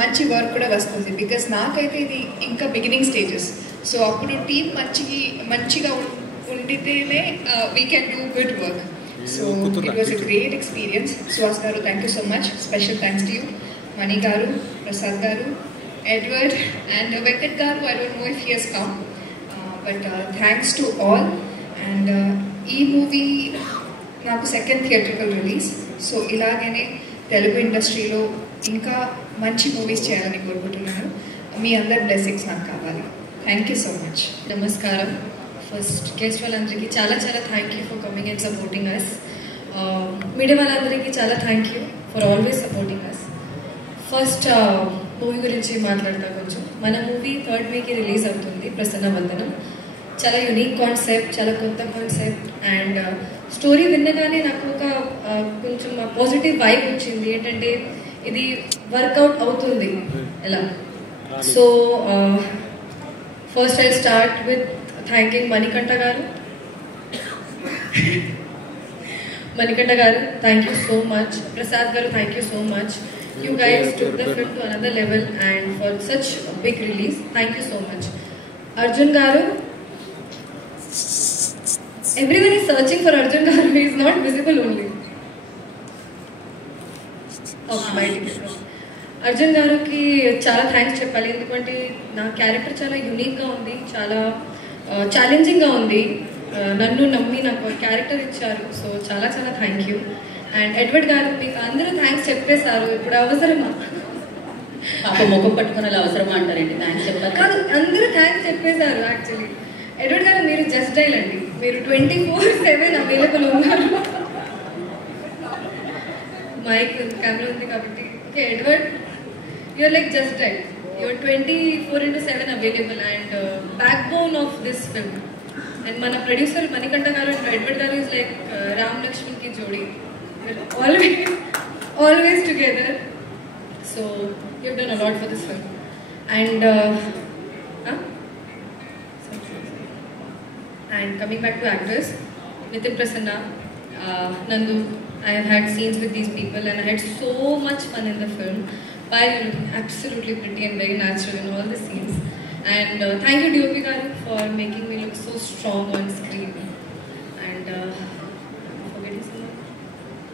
మంచి వర్క్ కూడా వస్తుంది. బికాస్ నాకైతే ఇది ఇంకా బిగినింగ్ స్టేజెస్. సో అప్పుడు టీం మంచిగా ఉండితేనే we can do good work. So it was a great experience. Suhas garu, thank you so much. Special thanks to you. Mani garu, Prasad garu, Edward and Venkat garu. I don't know if he has come, but thanks to all. And ఈ movie నాకు second theatrical release. So ఇలాగనే తెలుగు ఇండస్ట్రీలో ఇంకా మంచి movies చేయాలని కోరుకుంటున్నాను. మీ అందరి blessings నాకు కావాలి. Thank you so much. నమస్కారం. ఫస్ట్ గెస్ట్ వాళ్ళందరికీ చాలా చాలా thank you for coming and supporting us. Media వాళ్ళందరికీ చాలా thank you for always supporting us. First movie గురించి మాట్లాడతా కొంచెం. మన మూవీ 3rd Mayకి రిలీజ్ అవుతుంది, ప్రసన్న వందనం. చాలా యునిక్ కాన్సెప్ట్, చాలా కొత్త కాన్సెప్ట్. అండ్ స్టోరీ విన్నగానే నాకు ఒక కొంచెం పాజిటివ్ వైబ్ వచ్చింది. ఏంటంటే ఇది వర్కౌట్ అవుతుంది ఎలా. So first I start with thanking Manikanta garu. Manikanta garu, thank you so much. Prasad garu, thank you so much. You guys took the film to another level and for such a big release. Thank you so much. Arjun garu, everyone is searching for Arjun garu. He is not visible only. Okay, bye. Arjun garu ki చాలా thanks చెప్పాలి. ఎందుకంటే నా character చాలా యూనిక్గా ఉంది, చాలా ఛాలెంజింగ్గా ఉంది. నన్ను నమ్మి నాకు క్యారెక్టర్ ఇచ్చారు. సో చాలా చాలా థ్యాంక్ యూ. అండ్ ఎడ్వర్డ్ గారు, మీకు అందరూ థ్యాంక్స్ చెప్పేశారు. ఇప్పుడు అవసరమా? ముఖం పట్టుకుని అలా అవసరమా అంటారండి? థ్యాంక్స్ చెప్పారు కాదు, అందరూ థ్యాంక్స్ చెప్పేశారు. యాక్చువల్లీ ఎడ్వర్డ్ గారు మీరు జస్ట్ డైల్ అండి. మీరు 24/7 అవైలబుల్ ఉన్నారు. మైక్ కెమెరా ఉంది కాబట్టి. Okay Edward, you're like just dial. You're 24/7 available and backbone of this film. And మన ప్రొడ్యూసర్ మణికంఠ గారు అండ్ ఎడ్వర్డ్ గారు ఇస్ లైక్ రామ్ లక్ష్మణ్ కి జోడీ. Always together. So you've done a lot for this film. And and coming back to actors, Nitin Prasanna, Nandu, I have had scenes with these people and I had so much fun in the film. While looking absolutely pretty and very natural in all the scenes. And thank you DOP garu for making me look so strong on screen. And